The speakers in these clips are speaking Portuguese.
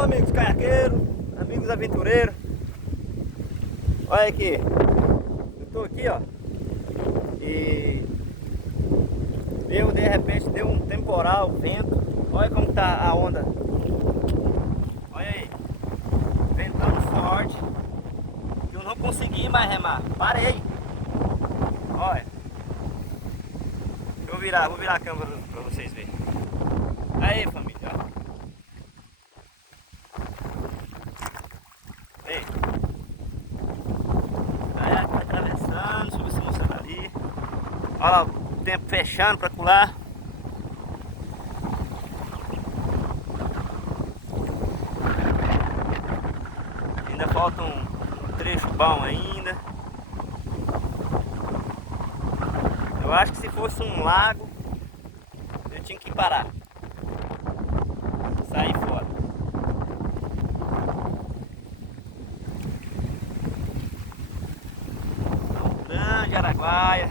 Alô, amigos caiaqueiros, amigos aventureiros. Olha aqui, eu tô aqui, ó, e de repente deu um temporal, vento. Olha como tá a onda. Olha aí, ventando forte. Eu não consegui mais remar, parei. Olha, vou virar a câmera pra vocês verem. Aí, família, ó. Ei, tá atravessando, sobre esse moço ali. Olha lá o tempo fechando para colar. Ainda falta um trecho bom ainda. Eu acho que se fosse um lago, eu tinha que parar, sair fora. Grande Araguaia.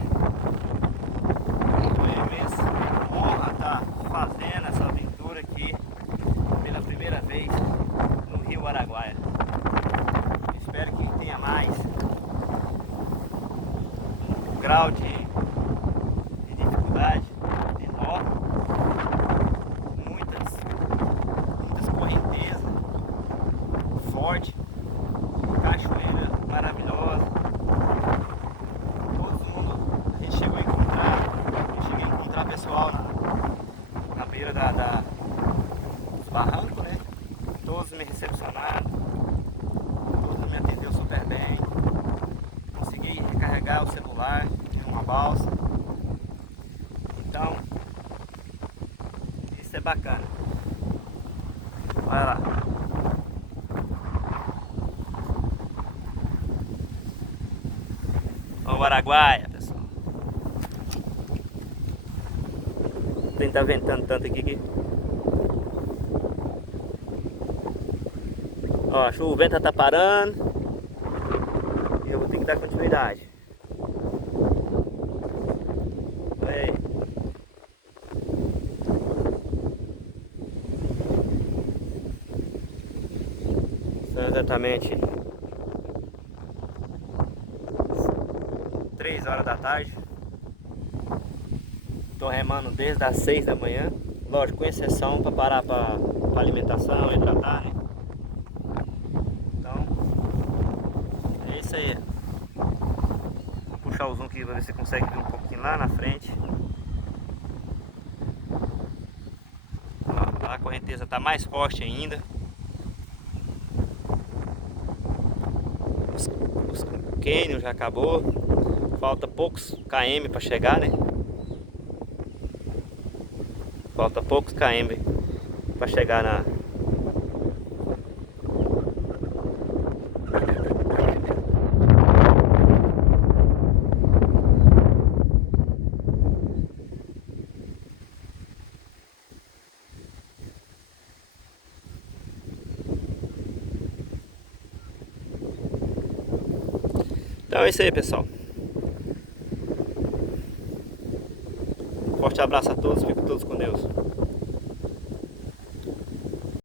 Foi imensa honra estar fazendo essa aventura aqui pela primeira vez no Rio Araguaia. Espero que tenha mais. Um grau de dificuldade enorme. Muitas correntezas forte, cachoeira maravilhosa. A gente chegou a encontrar, eu cheguei a encontrar pessoal na beira dos barrancos, né? Todos me recepcionaram, todos me atenderam super bem. Consegui recarregar o celular em uma balsa. Então, isso é bacana. Olha lá. Olha o Araguaia, pessoal. Nem tá ventando tanto aqui. Ó, o vento tá parando. E eu vou ter que dar continuidade. Olha aí. São exatamente 3 horas da tarde. Estou remando desde as 6 da manhã. Lógico, com exceção para parar para alimentação, hidratar, né? Então, é isso aí. Vou puxar o zoom aqui para ver se consegue ver um pouquinho lá na frente. Ó, a correnteza está mais forte ainda. O cânion já acabou. Falta poucos km para chegar, né? Falta poucos km para chegar na... Então é isso aí, pessoal. Forte abraço a todos, fiquem todos com Deus.